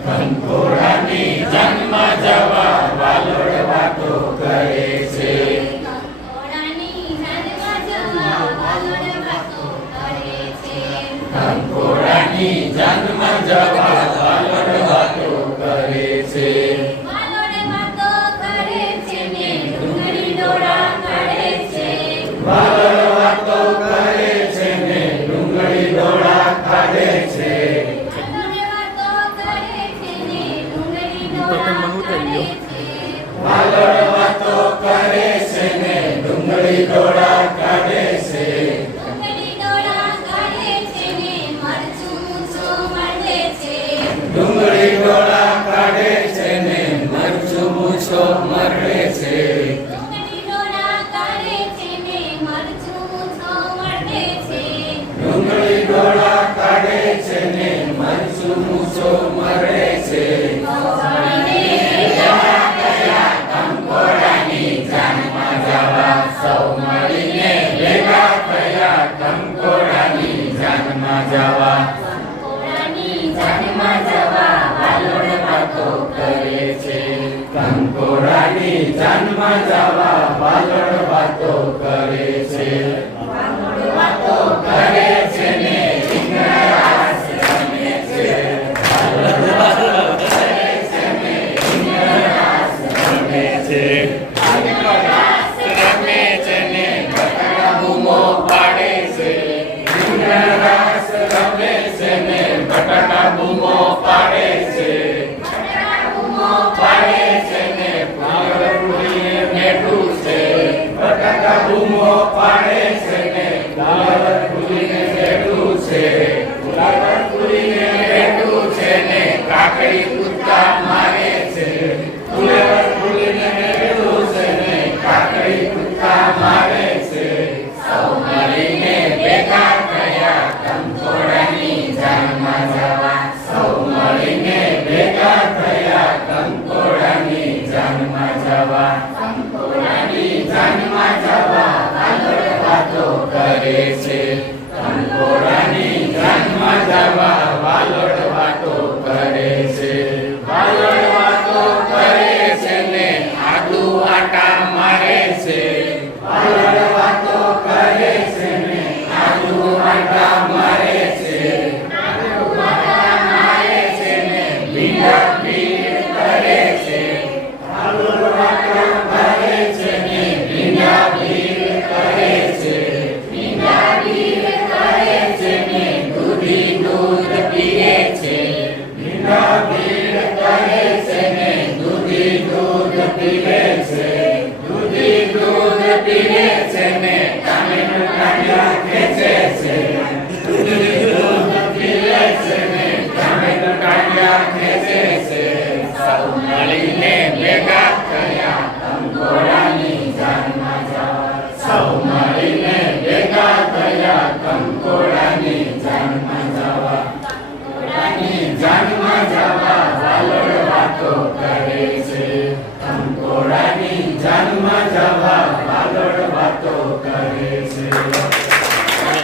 કંકોડાની જન્મ જવા વાલોડ વાતો કરે છે. કંકોડાની જન્મ જવા કર્યો આગળ તો કરે છે ને ડુંગળી ડોળા જાનમાં જવા પાલોડ વાતો કરે છે કંકોરાની જાનમાં જવા પાલોડ વાતો કરે છે વાતો કરે છે ને Yeah. છે. ગુલાબન બેઠું છે ને કાકડી કૂદકા મારે છે. ગુલાબન બેઠું છે ને કાકડી કૂદકા મારે છે. સૌ મળીને બેકાર થયા કંકોડાની જાનમાં જવા. સૌ મળીને બેકાર થયા કંકોડાની જાનમાં જવા. કંકોડાની જાનમાં જવા વાતો કરે છે. Happiness.